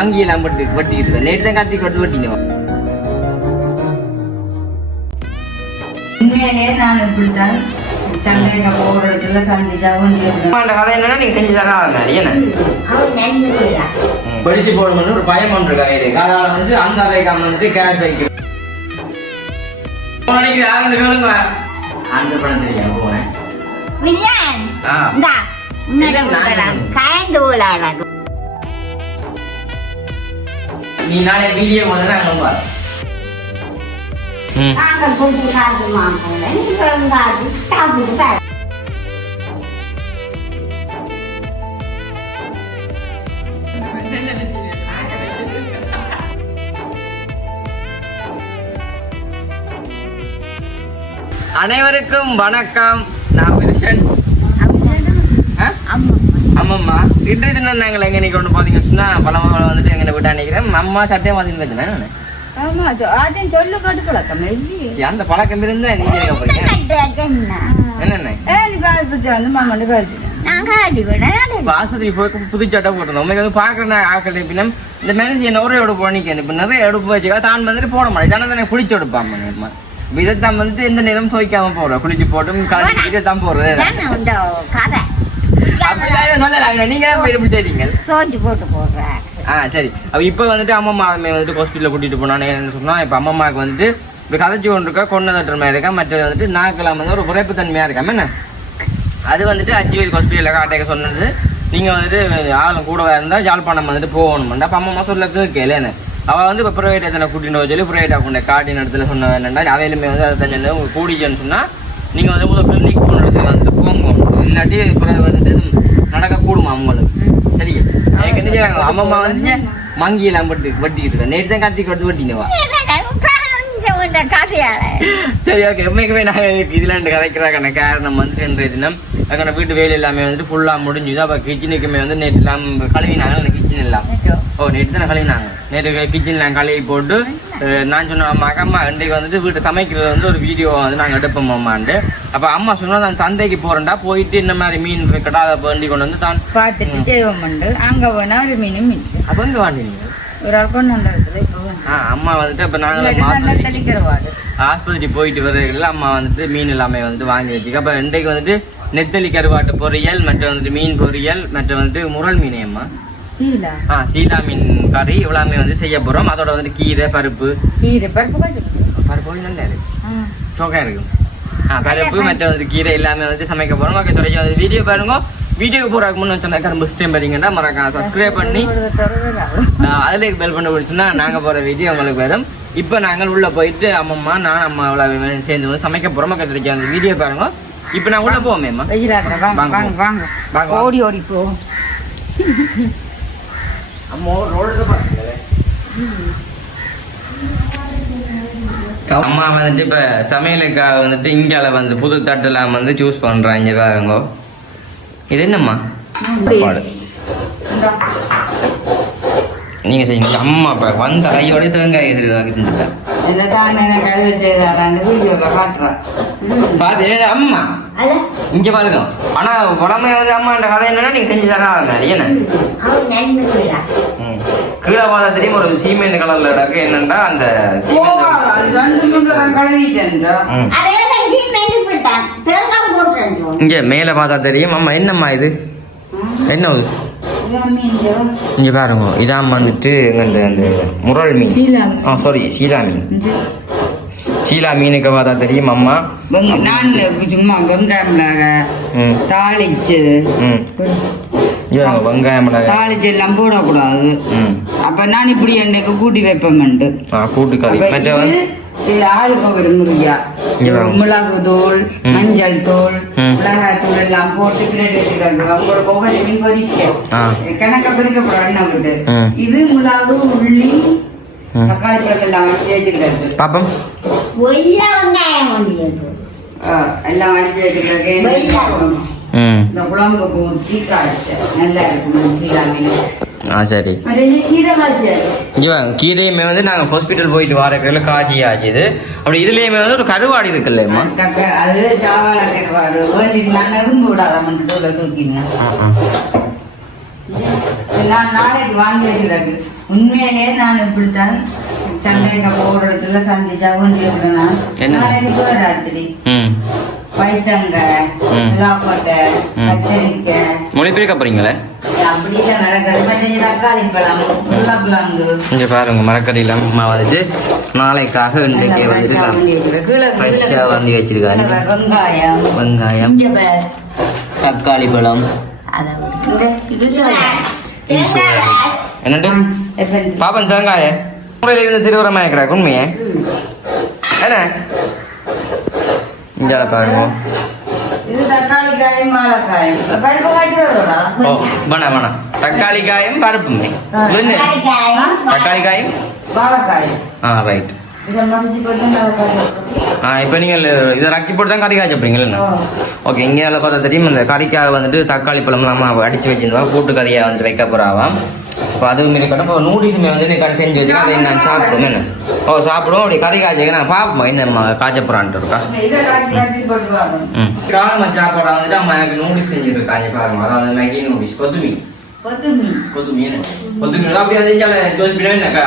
அங்கெல்லாம் வெட்டிட்டு நேற்று தான் கத்தி கொடுத்து வெட்டிங்க. உண்மையிலேயே நான் இப்படித்தான் சண்டைங்க போகிற இடத்துல சந்திச்சாவும் கதை என்னன்னா நீங்க செஞ்சு தராங்க படிச்சு போடணும்னு ஒரு பயம் ஒன்று கையில காதால வந்து அந்த அவைக்காம வந்துட்டு கேஷ் வைக்கிறேன். அந்த படம் தெரியும் போனேன் நீ நாளை வீடியோ வந்து நாங்கள் பாரு. அனைவருக்கும் வணக்கம். நான் விருஷன். அம்மம்மா இன்றைய தினம் நாங்கள் எங்க நினைக்க கொண்டு பாத்தீங்கன்னு சொன்னா பழமகளை வந்துட்டு எங்க விட்டா நினைக்கிறேன். அம்மா சட்டையை மாத்தின்னு வச்சுனேன். அந்த பழக்கம் இருந்தா நீங்க என்னென்ன ஆஸ்பத்திரி போய் புது சட்டை போட்டோம். உங்களுக்கு பாக்குறேன் ஆக்கள் பின்னம் இந்த மேனேஜ் என்ன ஒரே எடுப்பு பண்ணிக்க இப்ப நிறைய எடுப்பு வச்சுக்கா தான் வந்துட்டு போட மாட்டேன். தானே தானே குளிச்சு எடுப்பாங்க. இதைத்தான் வந்துட்டு எந்த நேரம் துவைக்காம போடுறோம். குளிச்சு போட்டும் கலந்து இதைத்தான் போடுறது. சரி இப்ப வந்துட்டு அம்மா வந்துட்டு ஹாஸ்பிட்டல் கூட்டிட்டு போனானே சொன்னா இப்ப அம்மாவுக்கு வந்துட்டு இப்ப கதைச்சு கொண்டு இருக்கா கொண்டு தட்டுற இருக்கா மற்றது வந்துட்டு நாக்கெல்லாம் வந்து ஒரு குறைப்பு தன்மையா இருக்காம என்ன அது வந்துட்டு அச்சுவேல் ஹாஸ்பிட்டல்ல காட்டேக்க சொன்னது. நீங்க வந்துட்டு ஆளும் கூட இருந்தா யாழ்ப்பாணம் வந்துட்டு போகணும். அப்ப அம்மா சொல்ல கேட்கல அவள் வந்து இப்போ ப்ரைவேட் எத்தனை கூட்டின்னு சொல்லி ப்ரைவேட் ஆகுண்ட காட்டின இடத்துல சொன்ன என்னென்னா அவையிலுமே வந்து அதை தஞ்சு உங்களுக்கு கூடிச்சுன்னு சொன்னால் நீங்கள் வந்து உங்களை கிளினிக் போன இடத்துக்கு வந்துட்டு போங்க. இல்லாட்டி அப்புறம் வந்துட்டு நடக்கக்கூடுமா அவங்களுக்கு. சரி எனக்கு என்ன செய்வாங்க அம்மம்மா வந்து மங்கியெல்லாம் வெட்டிக்கிட்டு இருக்கேன். நேற்று தான் கத்தி கொடுத்து வெட்டினவா. சரி ஓகே உண்மைக்குமே நாங்கள் இதில் ரெண்டு கதைக்கிறாங்க காரணம் வந்துட்டு இன்றைய தினம் அதுக்கான வீட்டு வேலை எல்லாமே வந்துட்டு ஃபுல்லாக முடிஞ்சுது. அப்போ கிச்சனுக்குமே வந்து நேற்று எல்லாம் கழுவினாங்க. அந்த கிச்சன் எல்லாம் நேற்று தானே கழுவினாங்க. நேற்று கிச்சன்லாம் கழுவி போட்டு நான் சொன்ன அம்மா இன்றைக்கு வந்துட்டு வீட்டு சமைக்கிறது வந்து ஒரு வீடியோ வந்து நாங்கள் எடுப்போம் அம்மாண்டு. அப்போ அம்மா சொன்னால் நான் சந்தைக்கு போகிறேன்டா போயிட்டு இந்த மாதிரி மீன் இருக்கட்டா அதை வேண்டி கொண்டு வந்து தான் பார்த்துட்டு செய்வோம். அங்கே போனால் ஒரு மீனும் மீன் அப்போ இங்கே வாண்டினீங்க ஒரு ஆள் கொண்டு அந்த இடத்துல அம்மா வந்துட்டு இப்போ நாங்கள் ஆஸ்பத்திரி போயிட்டு வர்றதுல அம்மா வந்துட்டு மீன் எல்லாமே வந்துட்டு வாங்கி வச்சுக்க. அப்போ இன்றைக்கு வந்துட்டு நெத்தலி கருவாட்டு பொரியல் மற்ற வந்துட்டு மீன் பொரியல் மற்ற வந்துட்டு முரல் மீனே அம்மா சீலா மீன் கறி இவ்வளவுமே வந்து செய்ய போறோம். அதோட வந்து கீரை பருப்பு நல்லா இருக்கு சோக்கா இருக்கும். பருப்பு மற்ற வந்து கீரை எல்லாமே வந்து சமைக்க போறோம். ஓகே சொல்லி வீடியோ பாருங்க. வீடியோக்கு போறதுக்கு முன்னு சொன்ன ஃபர்ஸ்ட் டைம் பாத்தீங்கன்னா மறக்காம சப்ஸ்கிரைப் பண்ணி அதுல பெல் பண்ண போச்சுன்னா நாங்க போற வீடியோ உங்களுக்கு வரும். இப்ப நாங்கள் உள்ள போயிட்டு அம்மம்மா நான் அம்மா எவ்வளவு சேர்ந்து வந்து சமைக்க போறோம். மக்கள் அந்த வீடியோ பாருங்க. இப்ப நான் உள்ள போவேம்மா. ஓடி ஓடி போ அம்மா வந்துட்டு இப்ப சமையலுக்காக வந்துட்டு இங்கால வந்து புது தட்டுலாம் வந்து சூஸ் பண்றாங்க பாருங்க. இது என்னம்மா நீங்க செய்யுங்க. அம்மா இப்ப வந்த கையோட தேங்காய் எதிர்பார்க்கிட்டு பாத்து அம்மா இங்க பாருங்க. ஆனா உடம்பு வந்து அம்மா என்ற கதை என்னன்னா நீங்க செஞ்சு தராங்க கீழே பார்த்தா தெரியும் ஒரு சீமெண்ட் கலர்ல இருக்கு. என்னன்னா அந்த இங்க மேல பார்த்தா தெரியும். அம்மா என்னம்மா இது என்ன இங்க பாருங்க. இதான் வந்துட்டு அந்த முரல் மீன் சாரி சீலா மீன். சீலா மீனுக்கு பார்த்தா தெரியும் அம்மா. நான் சும்மா வெங்காயம் தாளிச்சு வெங்காயம் தாளிச்சு எல்லாம் போடக்கூடாது. அப்ப நான் இப்படி என்னைக்கு கூட்டி வைப்பேன் கூட்டு கறி ஆளுக்கு ஒரு முறையா மிளகு தூள் மஞ்சள் தூள் மிளகாய் தூள் எல்லாம் போட்டு கிரேட் வச்சுக்கிறாங்க. அவங்களோட ஒவ்வொரு மீன் பொறிக்க கணக்க பிரிக்கப்படும் எண்ணெய் விட்டு இது மிளகு உள்ளி தக்காளி பழம் எல்லாம் அடிச்சு வச்சுக்கிறாரு. பாப்பம் எல்லாம் அடிச்சு வச்சுக்கிறாங்க. இந்த குழம்புக்கு ஊற்றி காய்ச்ச நல்லா இருக்கும் சீலா மீன். சரி கீரையுமே வந்து நாங்க ஹாஸ்பிட்டல் போயிட்டு வர கையில காய்ச்சி ஆச்சுது. அப்படி இதுலயுமே வந்து ஒரு கருவாடு இருக்குல்லம்மா. அது சாவாள கருவாடு விடாத தூக்கிங்க நான் நாளைக்கு வாங்கி வைக்கிறாங்க. உண்மையிலேயே நான் இப்படித்தான் சந்தைக்கு போகிற இடத்துல சந்திச்சா கொண்டு விடணும். நாளைக்கு ராத்திரி பைத்தங்காய், லாப்பக்காய், கத்தரிக்காய் மொழிபெயர்க்க போறீங்களே? அப்படி இல்லை நடக்கிறது. தக்காளி பழம், உருளைக்கிழங்கு இங்க பாருங்க மரக்கறியெல்லாம் அம்மா வந்துட்டு நாளைக்காக இன்றைக்கு ஃப்ரெஷ்ஷாக வந்து வச்சிருக்காங்க. வெங்காயம், தக்காளி பழம், என்னட்டு பாப்பன் தேங்காய முறையில் இருந்து திருவரமாக இருக்கிறாங்க உண்மையே என்ன இங்கே பாருங்க. ஓ வேணாம் வேணாம் தக்காளி காயும் பருப்புமே தக்காளி காயும் ரைட். இப்போ நீங்கள் இதை ரக்கி போட்டு தான் கறி காய்ச்ச போறீங்களா? ஓகே. இங்கே நல்லா பார்த்தா தெரியும் இந்த கறிக்காக வந்துட்டு தக்காளி பழம் நம்ம அடிச்சு வச்சிருந்தோம் கூட்டு கறியை வந்து வைக்க போறாவாம். இப்போ அதுவும் இருக்கட்டும். இப்போ நூடுல்ஸுமே வந்து நீ செஞ்சு வச்சுக்கா அதை நான் சாப்பிடுவோம் என்ன சாப்பிடுவோம். அப்படி கறி காய்ச்ச நான் பார்ப்போம் என்ன நம்ம காய்ச்ச போறான்ட்டு இருக்கா. காலமாக சாப்பாடு வந்துட்டு அம்மா எனக்கு நூடுல்ஸ் செஞ்சுட்டு இருக்காங்க பாருங்க. அதாவது மேகி நூடுல்ஸ் கொத்துமீன் அப்படியே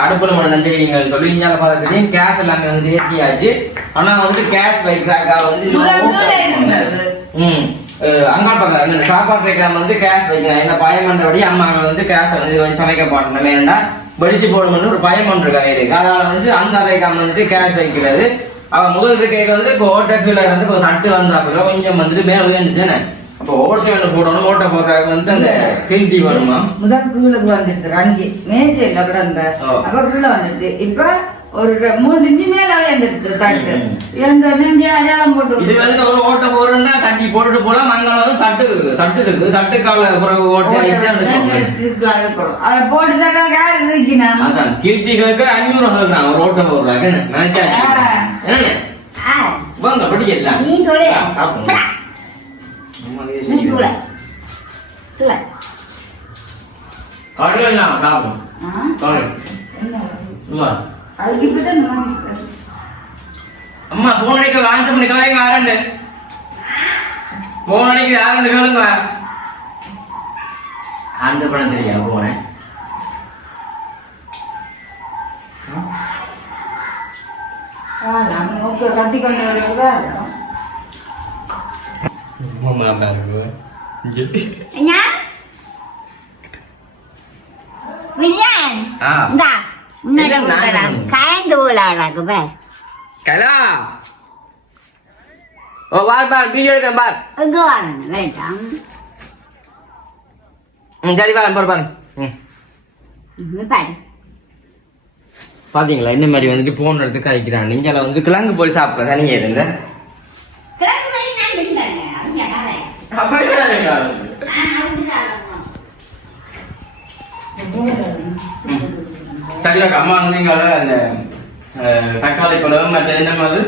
அடுப்புல நினைச்சிருக்கீங்க சொல்லி இஞ்சால பார்த்துட்டு கேஸ் எல்லாமே வந்து ஏற்றியாச்சு. ஆனா வந்து கேஸ் வைக்கிறாக்கா வந்து அங்காள் பக்கம் சாப்பாடு வைக்காம வந்து கேஸ் வைக்கலாம். இந்த பயம் பண்றபடி அம்மாவை வந்து கேஸ் வந்து சமைக்க போடணும் வேண்டா வெடிச்சு போடணும்னு ஒரு பயம் பண்ற இருக்கு. அதனால வந்து அந்த வைக்காம வந்து கேஸ் வைக்கிறது. அவன் முதல் இருக்கைக்கு வந்து ஓட்ட கீழே இருந்து கொஞ்சம் தட்டு வந்தாப்புல கொஞ்சம் வந்துட்டு மேல வந்துட்டேன்னு அப்போ ஓட்டை ஒன்று போடணும். ஓட்டை போடுறதுக்கு வந்து அந்த கிண்டி வருமா முதல் கீழுக்கு வந்துட்டு அங்கே மேசையில கூட அந்த அப்ப கீழே வந்துட்டு இப்ப ஒரு 3 இன்ச்சு மேல வந்துடுது தட்டு. எந்த நெஞ்சு அடையாளம் போட்டு இது வந்து ஒரு ஓட்டை போடுறா தட்டி போட்டுட்டு போலாம். மங்களம் தட்டு இருக்கு தட்டுக்கால பிறகு ஓட்டை அதை போட்டு தான் யாரு இருக்கணும். அதான் கீர்த்திகளுக்கு 500 சொல்றாங்க ஒரு ஓட்டை போடுறாங்க. நினைச்சாச்சு வாங்க படிக்கலாம் நீ சொல்லு அம்மா போன் அடிக்க ஆன்சர் பண்ணி கலாய்ங்க யாருண்டு போன் அடிக்க யாருண்டு கேளுங்க. ஆன்சர் பண்ண தெரியும் போனேன் கட்டி கொண்டு வர பாத்தீங்களா இந்த மாதிரி வந்துட்டு போன் எடுத்து கழிக்கிறான். நீங்க வந்து கிழங்கு போய் சாப்பிட தனிங்க இருந்த சரியா அம்மா வந்து அந்த தக்காளி பழம் மற்ற என்ன மாதிரி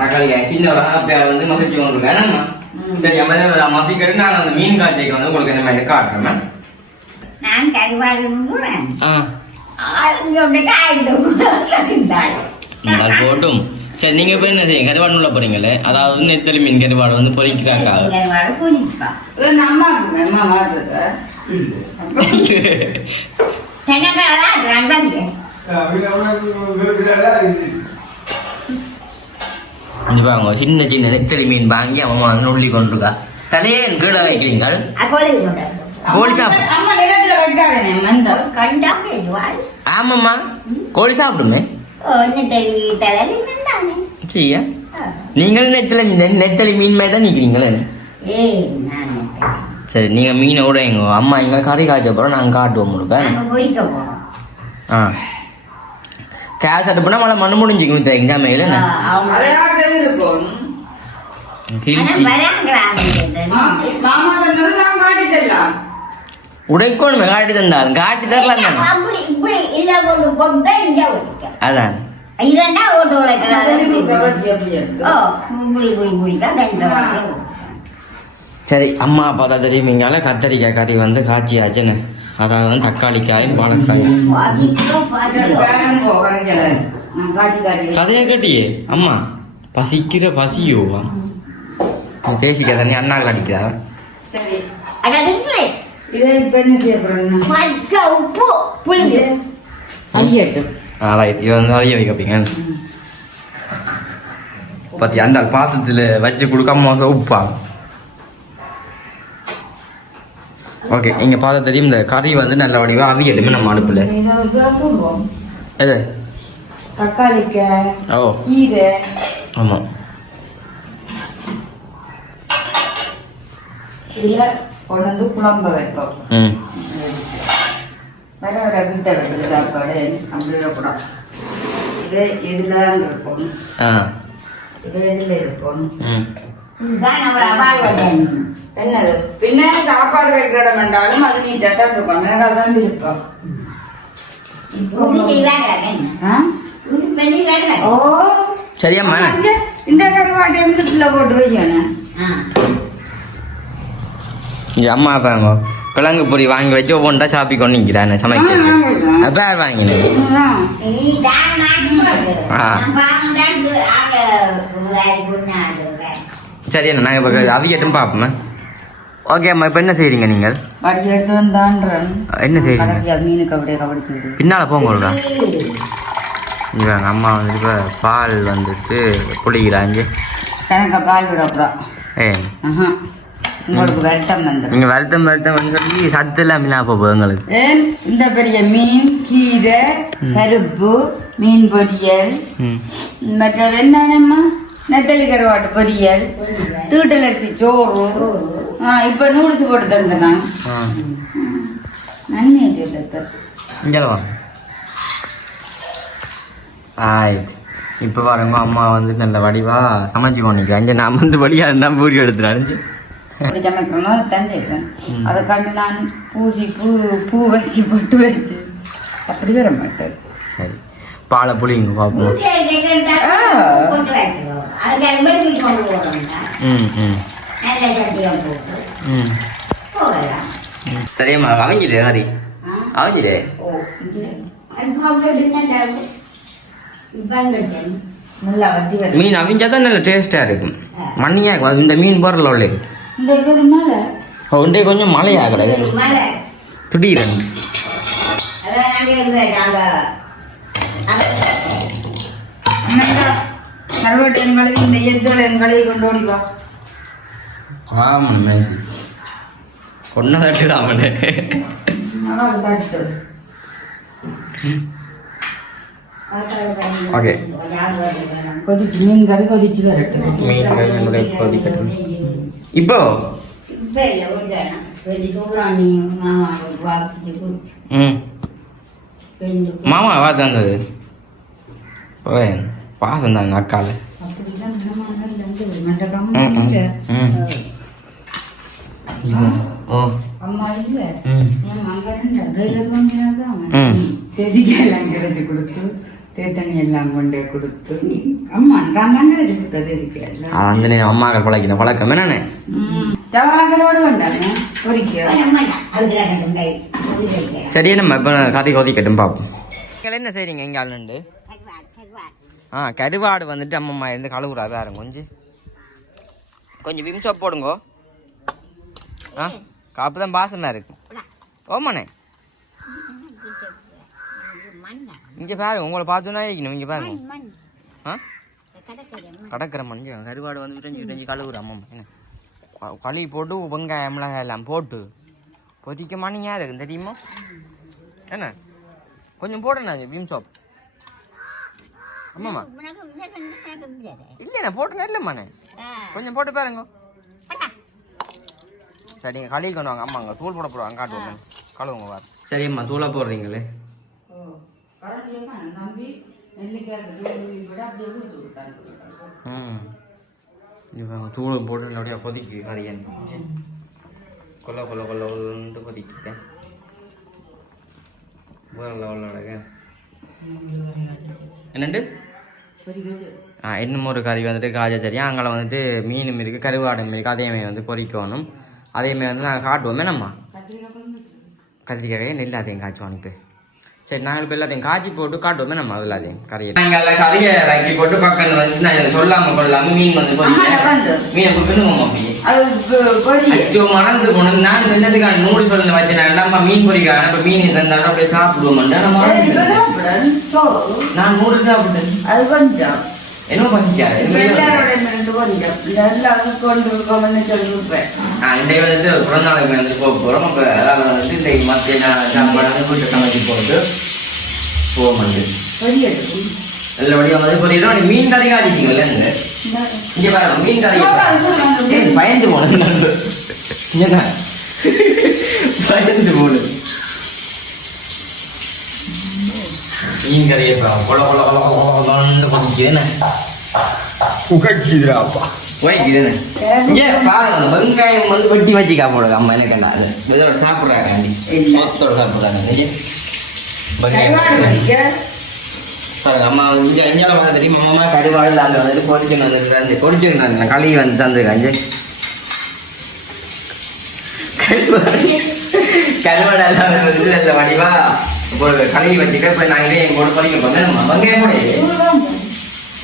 தக்காளிக்காய் சின்ன ஒரு ஆப்பியா வந்து மசிச்சு கொண்டு இருக்கேன். சரி அம்மா மசிக்கிட்டு நான் அந்த மீன் காய்ச்சிக்கு வந்து உங்களுக்கு இந்த மாதிரி காட்டுறேன். நான் கருவாடு போட்டும். சரி நீங்க போய் என்ன செய்யுங்க கருவாடு உள்ள போறீங்களே அதாவது நெத்தலி மீன் கருவாடு வந்து பொறிக்கிறாங்க. சின்ன சின்ன நெத்தலி மீன் வாங்கி அம்மா வந்து உள்ளி கொண்டிருக்கா. தலையே கீழே வைக்கிறீங்க கோழி ஆமாம்மா கோழி சாப்பிடுமே. நீங்கள் நெத்தலி மீன் மாதிரி தான் நிக்கிறீங்களே. சரி நீங்க மீனை விட எங்க அம்மா எங்க கறி காய்ச்ச போறோம் நாங்க காட்டுவோம் முழுக்க. கேஸ் அடுப்புனா மழை மண்ணு முடிஞ்சுக்கும் தெரியுங்க மேல உடைக்கணும் காட்டி தந்தாலும் காட்டி தரலாம் அதான் சரி அம்மா பார்த்தா தெரியுமீங்கால கத்தரிக்காய் கறி வந்து காய்ச்சியாச்சுன்னு அதாவது வந்து தக்காளிக்காயும் பாலக்காயும் கதையா கட்டியே அம்மா பசிக்கிற பசியோவா பேசிக்க தண்ணி அண்ணா அடிக்கிறா சரி அடடிங்களே இதை இப்ப என்ன செய்ய போறோம்னா பச்ச உப்பு புளி அடியட்டும் ரைட் இது வந்து அதைய வைக்கப்பீங்க பத்தி அந்த பாசத்துல வச்சு கொடுக்காம உப்பாங்க ஓகே இங்க பார்த்த தெரியும் இந்த கறி வந்து நல்ல வடிவா அவியலுமே நம்ம அடுப்புல போடுவோம் எது தக்காளிக்காய் ஓ கீரை ஆமா இதுல கொண்டு வந்து குழம்பு வைப்போம் ம் வேற ஒரு கிட்ட வைக்கிற சாப்பாடு நம்மளோட குடம் இது இதுல இருக்கும் ஆ இது இதுல இருக்கும் ம் இதுதான் நம்ம அபாயம் என்னது பின்ன சாப்பாடு வைக்கிற இடம் என்றாலும் அது நீ ஜதான் இருக்கும் எனக்கு அதான் விருப்பம் ஓ சரியாம்மா இந்த கருவாட்டை எங்களுக்குள்ள போட்டு வைக்கணும் இங்க அம்மா பாருங்க கிழங்கு பொரி வாங்கி வச்சு ஒவ்வொன்றா சாப்பி கொண்டு நிற்கிறான் சமைக்கிறேன் அப்போ யார் வாங்கினேன் சரி என்ன நாங்கள் இப்போ அவியட்டும் பார்ப்போமே ஓகே அம்மா இப்போ என்ன செய்றீங்க நீங்கள் வடி எடுத்து வந்தான்றன் என்ன செய்றீங்க கடைசியா மீனுக்கு அப்படியே கபடிச்சு விடு பின்னால் போங்கள்டா இங்கே அம்மா வந்துட்டு இப்போ பால் வந்துட்டு புளிக்கிறாங்க கணக்க பால் விட அப்புறம் ஏ உங்களுக்கு வருத்தம் வந்துடும் நீங்கள் வருத்தம் சொல்லி சத்து எல்லாம் இல்லாம போகுது எங்களுக்கு ஏன் இந்த பெரிய மீன் கீரை பருப்பு மீன் பொரியல் ம் மற்றது என்னம்மா நெத்தலி கருவாட்டு பொரியல் தூட்டல் அரிசி சோறு இப்ப நூடுல்ஸ் போட்டு தந்துதான் ஆ நன்மையை சொல்லுது இங்கே வாங்க ஆயிட்டு இப்போ பாருங்க அம்மா வந்து நல்ல வடிவாக சமைச்சு கொண்டிருக்கிறேன் நான் வந்து வழியாக இருந்தால் பூரி எடுத்து அடைஞ்சு அப்படி சமைக்கணும் அதை தான் செய்வேன் அதை கண்டு நான் பூசி பூ வச்சு பொட்டு வச்சு அப்படி வர மாட்டேன் சரி பாலை புளிங்க பார்ப்போம் ம் ம் ம் சரியாம்மா அவங்கிலே ஹரி அவங்கிலே நல்லா வத்தி வரும் மீன் அவிஞ்சா தான் நல்ல டேஸ்ட்டாக இருக்கும் மண்ணியாக இருக்கும் இந்த மீன் போடுறல உள்ள இந்த இது மேலே உண்டே கொஞ்சம் மழையாக கிடையாது திடீரென்று கருவாட்டு என் கழுவி இந்த எத்தோட என் கழுவி கொண்டு ஓடிவா ஆமாம் மேசி கொண்டா தட்டுடாமனே ஓகே கொதிச்சு மீன் கறி கொதிச்சு வரட்டு மீன் கறி கொதிக்கட்டும் இப்போ ம் மாமா வா தந்தது பாசம் தாங்க அக்கால ஓ அம்மா இல்ல ம் அங்க தேசிக்காயெல்லாம் கிடைச்சி கொடுத்து தேத்தண்ணி எல்லாம் கொண்டே கொடுத்து அம்மா நான் தான் கிடைச்சி கொடுத்த தேசிக்காய் அந்த நேரம் அம்மாக்கள் பழக்கின பழக்கம் என்னண்ணே சவளக்கரோடு வேண்டாமே பொறிக்க சரி நம்ம இப்போ கறி கொதிக்கட்டும் பார்ப்போம் நீங்கள் என்ன செய்றீங்க எங்கே ஆளுண்டு கருவாடு வந்துட்டு அம்மம்மா இருந்து கழுவுறா வேற கொஞ்சம் விம் சோப் போடுங்கோ காப்பு தான் பாசமாக இருக்கும் ஓமாண்ணே இங்கே பாருங்க உங்களை பார்த்தோன்னா இருக்கணும் இங்கே பாருங்க கடற்கரை மண் கருவாடு வந்து விரைஞ்சி கழுவுற அம்மம்மா என்ன களி போட்டு வெங்காயம் மிளகாய் எல்லாம் போட்டு கொதிக்க மணியா இருக்கும் தெரியுமா என்ன கொஞ்சம் போட்டேண்ணா விம் சோப் ஆமாம்மா இல்லைண்ணா போட்டேன்னா இல்லைம்மாண்ணே கொஞ்சம் போட்டு பாருங்க சரிங்க களி கொண்டு வாங்க அம்மாங்க தூள் போட போடுவாங்க காட்டுவாங்க கழுவுங்க வார் சரிம்மா தூளாக போடுறீங்களே ம் இப்போ தூள் போட்டு அப்படியே கொதிக்கு கறியன் கொல்ல கொதிக்கிட்டேன் என்னண்டு இன்னும் ஒரு கறி வந்துட்டு காஜா சரியா அங்கே வந்துட்டு மீனும் இருக்குது கருவாடும் இருக்குது அதேமாதிரி வந்து பொரிக்கணும் அதேமாதிரி வந்து நாங்கள் காட்டுவோமே நம்ம கத்திரிக்காயே நெல் அதையும் காய்ச்சுவோம் இப்போ சரி நாங்கள் இப்போ எல்லாத்தையும் காய்ச்சி போட்டு காட்டுவோமே நம்ம அதில் அதையும் கறியை நாங்கள் எல்லாம் கறியை இறக்கி போட்டு பக்கம் வந்து நான் சொல்லாமல் கொள்ளாமல் மீன் வந்து மீனை கொடுக்கணும் அப்படி அச்சோ மறந்து போனது நான் செஞ்சதுக்கான நூறு சொல்லுங்க வச்சு நான் நம்ம மீன் பொறிக்கான இப்போ மீன் தந்தாலும் அப்படியே சாப்பிடுவோம் நான் நூறு சாப்பிட்டேன் அது கொஞ்சம் என்ன பசிக்காது இன்றைக்கு வந்துட்டு பிறந்த நாளுக்கு வந்து போக போகிறோம் அப்போ அதாவது வந்துட்டு இன்றைக்கு மத்திய சாப்பாடு வந்து வீட்டை சமைச்சு போட்டு போக மாட்டேன் நல்லபடியாக வந்து புரியுது மீன் கறி காய்ச்சிட்டீங்கல்ல இங்கே பாருங்க மீன் கறி பயந்து போனேன் பயந்து போனது மீன் கறியை கொல கொல கொல கொலன்னு கொதிக்குதுன்னு உகக்குதுராப்பா உகைக்குதுன்னு இங்கே பாருங்க வெங்காயம் வந்து வெட்டி வச்சுக்கா போடுங்க அம்மா என்ன கண்டா அது இதோட சாப்பிட்றாங்க மொத்தோட சாப்பிட்றாங்க பாருங்க அம்மா இங்கே இஞ்சால பார்த்து தெரியும் அம்மா கருவாடு அந்த வந்துட்டு பொறிச்சு பொறிச்சுருந்தாங்க களி வந்து தந்துருக்காங்க கருவாடு எல்லாம் வந்து நல்ல வடிவா இப்போ கழுவி வச்சுக்க இப்போ நாங்களே எங்க கூட படிக்க போகிறோம் வெங்காயம் போடு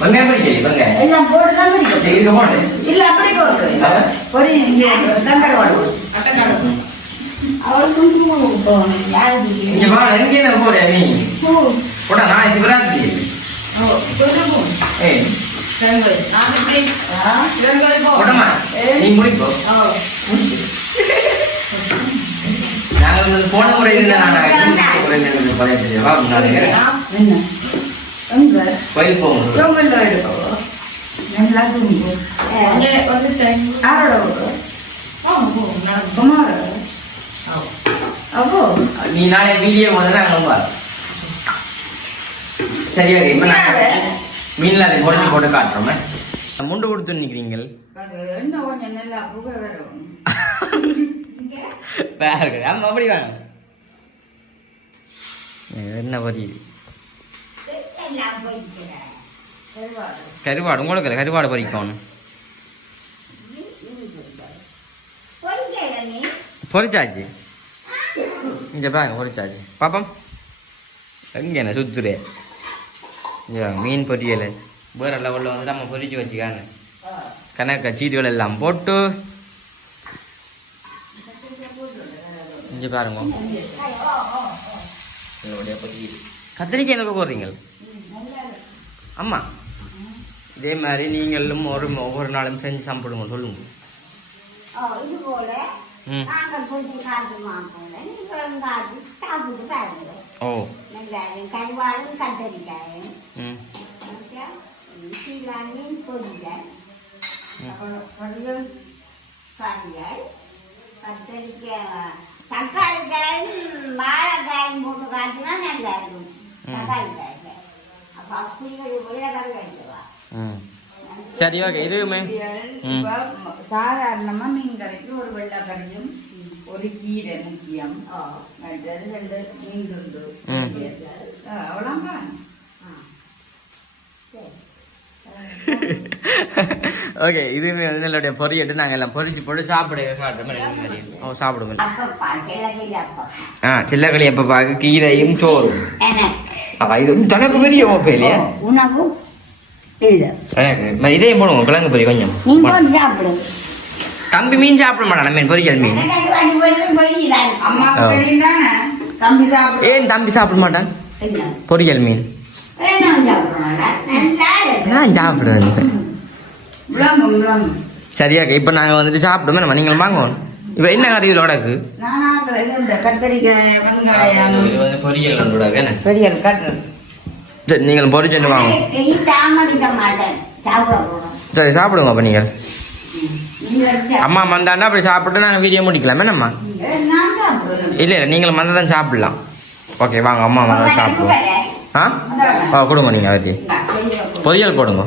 வெங்காயம் படிக்க வெங்காயம் எல்லாம் போட்டு தான் இருக்க போடு இல்ல அப்படி போடு இங்க வா எங்கே நான் போறேன் நீ போடா நான் சிவராத்திரி ஏய் போடமா நீ முடிப்போ நாங்கள் போன முறை கோயில் போவோம் நீ நாளை வீடியோ வந்து நாங்கள் சரி ஓகே இப்போ நாங்கள் மீனில் அதை குறைஞ்சி போட்டு காட்டுறோமே முண்டு கொடுத்து நிற்கிறீங்கள் என்ன கொஞ்சம் நல்லா புகை வரும் பாருங்க ஆமா அப்படி வாங்க என்ன பதி கருவாடு உங்களுக்கு கருவாடு பறிக்கணும் பொறிச்சாச்சு இங்க பாருங்க பொறிச்சாச்சு பாப்பம் எங்க என்ன சுத்துறே மீன் பொரியல் வேற லெவலில் வந்து நம்ம பொறிச்சு வச்சுக்காங்க கணக்க சீட்டுகள் எல்லாம் போட்டு இங்கே பாருங்க கத்திரிக்காய் எனக்கு போடுறீங்க அம்மா இதே மாதிரி நீங்களும் ஒவ்வொரு நாளும் செஞ்சு சாப்பிடுங்க சொல்லுங்க ஓ கருவாடும் கத்தரிக்காயும் கத்தரிக்காய் தக்காளிக்காயும் வாழைக்காயும் போட்டு காய்ச்சினா நல்லா இருக்கும் தக்காளிக்காய் அப்போ அப்படி உயரம் வைக்குவா சரி ஓகே இதுவுமே சாதாரணமா மீன் கறிக்கு ஒரு வெள்ளைக்கறியும் ஒரு கீரை முக்கியம் மற்றது 2 மீன் துண்டு அவ்வளோதான் ஓகே இதுவுமே நல்லபடியாக பொரியட்டு நாங்கள் எல்லாம் பொரிச்சு போட்டு சாப்பிடுவோம் சாப்பிடுவோம் சில்லக்களி எப்போ பார்க்க கீரையும் சோறும் இது தனக்கு பெரிய ஓப்பே இல்லையா எனக்கு இதையும் போடுவோம் கிழங்கு பொரி கொஞ்சம் தம்பி மீன் சாப்பிட மாட்டான மீன் பொரியல் மீன் ஏன் தம்பி சாப்பிட மாட்டான் பொரியல் மீன் நான் சாப்பிடுவேன் சரியா இப்போ நாங்கள் வந்துட்டு சாப்பிடுவோம் நம்ம நீங்கள் வாங்குவோம் இப்போ என்ன கறி இதோடக்கு பொரியல் கட்டுறேன் சரி நீங்கள் பொரிச்சு வாங்க சரி சாப்பிடுங்க அப்போ நீங்கள் அம்மா வந்தாண்டா அப்படி சாப்பிட்டு நாங்கள் வீடியோ முடிக்கலாமே நம்ம இல்லை இல்லை நீங்களும் வந்தால் தான் சாப்பிடலாம் ஓகே வாங்க அம்மா வந்தால் சாப்பிடுவோம் ஆ கொடுங்க நீங்கள் அவருக்கு பொரியல் போடுங்க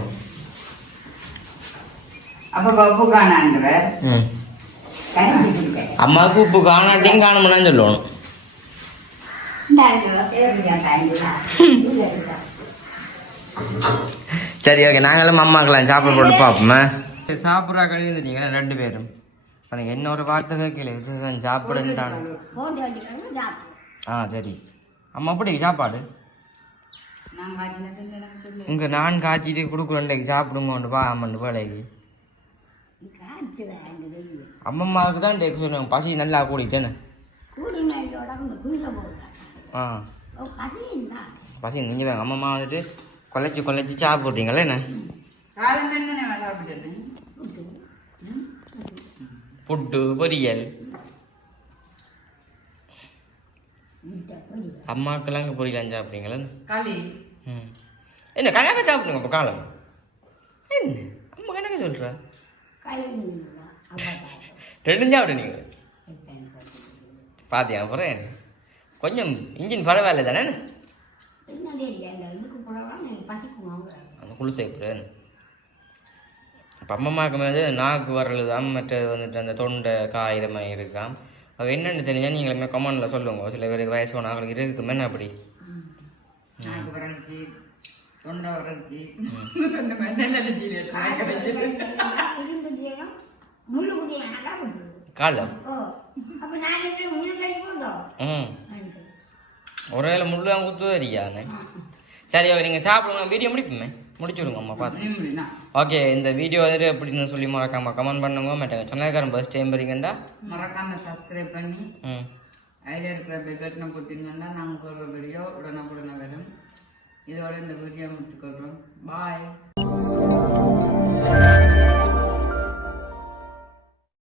அம்மாவுக்கு உப்பு காணாட்டியும் காணமுன்னான்னு சொல்லணும் சரி ஓகே நாங்களும் அம்மாக்கெல்லாம் சாப்பிட போட்டு பார்ப்போமே சாப்பிட்றா கழிவுங்க 2 பேரும் எனக்கு என்ன ஒரு வார்த்தை கேட்கல சாப்பிடுன்ட்டான் சரி அம்மா எப்படி சாப்பாடு நான் காய்ச்சினது எனக்கு சொல்லு. இங்கே நான் காய்ச்சிட்டு கொடுக்குறேன் சாப்பிடுங்க பா அம்மன் வேலைக்கு காய்ச்சி வேண்டியது அம்மம்மாவுக்கு தான் டேக்கு சொன்னாங்க பசி நல்லா கூடிட்டேன்னு கூடுமையோட குளிக்க போடுறாங்க ஆ பசியும் பசி நீங்கள் வேங்க அம்மம்மா வந்துட்டு கொலைச்சி சாப்பிட்றீங்களே என்ன காலம் என்ன வேலை சாப்பிட்டது புட்டு பொரியல் அம்மாக்கெல்லாம் இங்கே பொரியலாம் சாப்பிட்றீங்களே களி ம் என்ன கணக்க சாப்பிடுங்க இப்போ காலம் என்ன அம்மா கணக்க சொல்கிறா ரெண்டும் சாப்பிடு நீங்கள் பார்த்தியா அப்புறம் கொஞ்சம் இன்ஜின் பரவாயில்ல தானே அந்த குளிசை எப்படி இப்போ அம்மம்மாவுக்கு மேலே நாக்கு வரல தான் மற்றது வந்துட்டு அந்த தொண்டை காயிரமாக இருக்காம் அது என்னென்னு தெரிஞ்சால் நீங்களுமே கமெண்டில் சொல்லுங்க சில பேருக்கு வயசு போனாங்களுக்கு இருக்குமே என்ன அப்படி நாக்கு வறட்சி தொண்டை வறட்சி காலில் ம் ஒரு வேளை முள்ளு தான் குத்துவே இருக்காண்ணே சரி ஓகே நீங்கள் சாப்பிடுங்க வீடியோ முடிப்போமே முடிச்சு விடுங்க அம்மா பார்த்து ஓகே இந்த வீடியோ வந்துட்டு எப்படின்னு சொல்லி மறக்காம கமெண்ட் பண்ணுங்க மாட்டாங்க சொன்னதுக்காரன் ஃபர்ஸ்ட் டைம் வரீங்கண்டா மறக்காம சப்ஸ்கிரைப் பண்ணி அதில் இருக்கிற பெல் பட்டனை போட்டிங்கன்னா நாங்கள் போடுற வீடியோ உடனே வரும் இதோட இந்த வீடியோ முடித்துக்கொள்கிறோம் பாய்